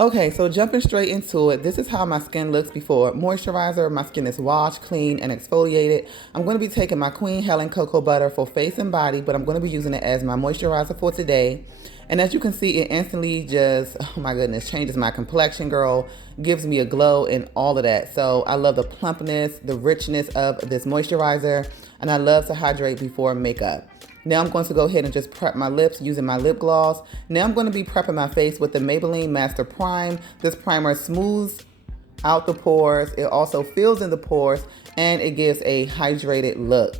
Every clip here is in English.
Okay, so jumping straight into it, this is how my skin looks before moisturizer. My skin is washed, clean, and exfoliated. I'm going to be taking my Queen Helen Cocoa Butter for face and body, but I'm going to be using it as my moisturizer for today. And as you can see, it instantly just, oh my goodness, changes my complexion, girl, gives me a glow and all of that. So I love the plumpness, the richness of this moisturizer, and I love to hydrate before makeup. Now I'm going to go ahead and just prep my lips using my lip gloss. Now I'm going to be prepping my face with the Maybelline Master Prime. This primer smooths out the pores. It also fills in the pores and it gives a hydrated look.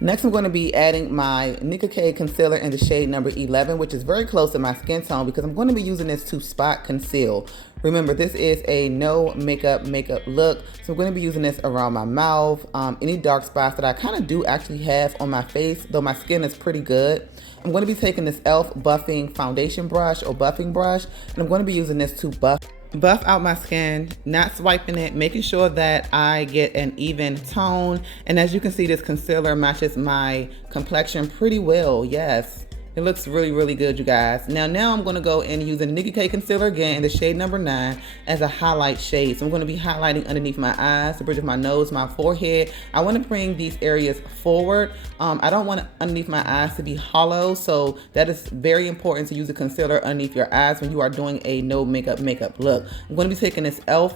Next, I'm going to be adding my Nicka K concealer in the shade number 11, which is very close to my skin tone because I'm going to be using this to spot conceal. Remember, this is a no makeup look, so I'm going to be using this around my mouth, any dark spots that I kind of do actually have on my face, though my skin is pretty good. I'm going to be taking this e.l.f. buffing foundation brush or buffing brush, and I'm going to be using this to buff out my skin, not swiping it, making sure that I get an even tone. And as you can see, this concealer matches my complexion pretty well. Yes, it looks really good, you guys. Now I'm going to go and use a Nicka K concealer again in the shade number 9 as a highlight shade. So I'm going to be highlighting underneath my eyes, the bridge of my nose, my forehead. I want to bring these areas forward. I don't want underneath my eyes to be hollow, so that is very important to use a concealer underneath your eyes when you are doing a no makeup look. I'm going to be taking this e.l.f.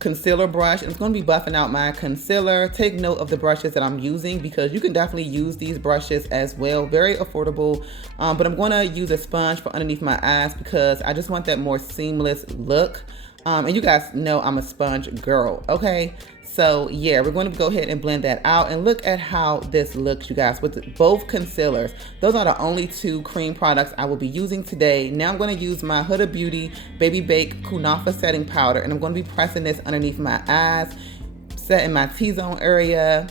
concealer brush, and it's going to be buffing out my concealer. Take note of the brushes that I'm using because you can definitely use these brushes as well. Very affordable, but I'm going to use a sponge for underneath my eyes because I just want that more seamless look. And you guys know I'm a sponge girl, okay? So yeah, we're going to go ahead and blend that out and look at how this looks, you guys, with both concealers. Those are the only 2 cream products I will be using today. Now I'm going to use my Huda Beauty Baby Bake Kunafa setting powder, and I'm going to be pressing this underneath my eyes, setting my T-zone area,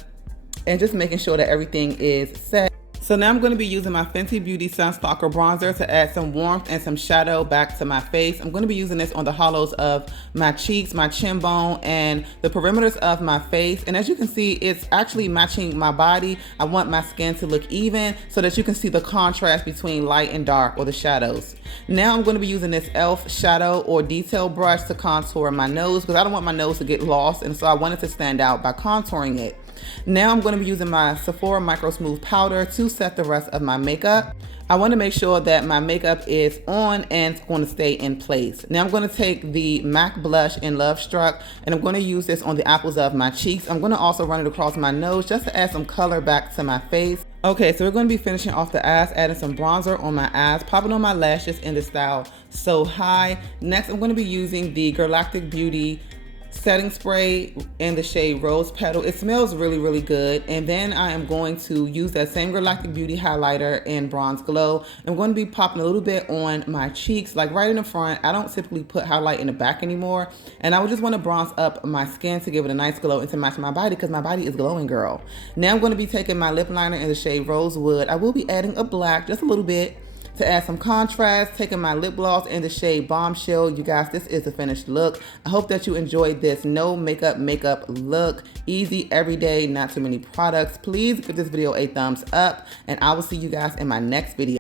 and just making sure that everything is set. So now I'm going to be using my Fenty Beauty Sunstalker bronzer to add some warmth and some shadow back to my face. I'm going to be using this on the hollows of my cheeks, my chin bone, and the perimeters of my face. And as you can see, it's actually matching my body. I want my skin to look even so that you can see the contrast between light and dark, or the shadows. Now I'm going to be using this e.l.f. shadow or detail brush to contour my nose because I don't want my nose to get lost, and so I want it to stand out by contouring it. Now I'm going to be using my Sephora Micro Smooth powder to set the rest of my makeup. I want to make sure that my makeup is on and it's going to stay in place. Now I'm going to take the MAC blush in Love Struck, and I'm going to use this on the apples of my cheeks. I'm going to also run it across my nose just to add some color back to my face. Okay, so we're going to be finishing off the eyes, adding some bronzer on my eyes, popping on my lashes in the style So High. Next, I'm going to be using the Galactic Beauty setting spray in the shade Rose Petal. It smells really good. And then I am going to use that same Galactic Beauty highlighter in Bronze Glow. I'm going to be popping a little bit on my cheeks, like right in the front. I don't typically put highlight in the back anymore, and I would just want to bronze up my skin to give it a nice glow and to match my body because my body is glowing, girl. Now I'm going to be taking my lip liner in the shade Rosewood. I will be adding a black, just a little bit, to add some contrast, taking my lip gloss in the shade Bombshell. You guys, this is the finished look. I hope that you enjoyed this no makeup look. Easy, everyday, not too many products. Please give this video a thumbs up, and I will see you guys in my next video.